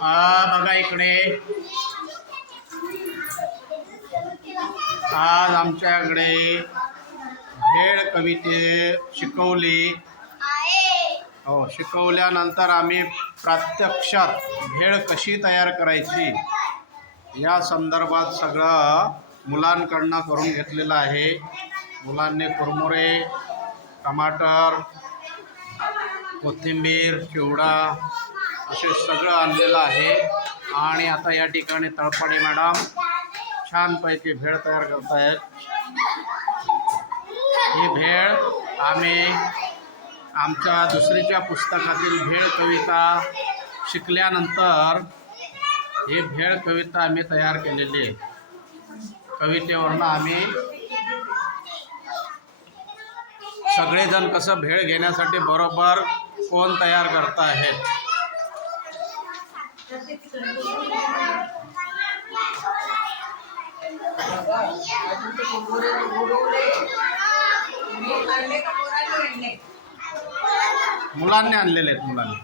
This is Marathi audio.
बघा इकडे आज आमच्याकडे भेळ कविते शिकवली. हो, शिकवल्यानंतर आम्ही प्रत्यक्षात भेळ कशी तयार करायची या संदर्भात सगळं मुलांकडनं करून घेतलेलं आहे. मुलांनी कुरमुरे, टमाटर, कोथिंबीर, चिवडा असे सगळं आणलेलं आहे. आणि आता या ठिकाणी तळपाडे मॅडम छानपैकी भेळ तयार करत आहेत. ही भेळ आम्ही आमच्या दुसरीच्या पुस्तकातील भेळ कविता शिकल्यानंतर ही भेळ कविता आम्ही तयार केलेली आहे. कवितेवरनं आम्ही सगळेजण कसं भेळ घेण्यासाठी बरोबर कोण तयार करत आहेत. मुलांनी आणलेले आहेत. मुलांनी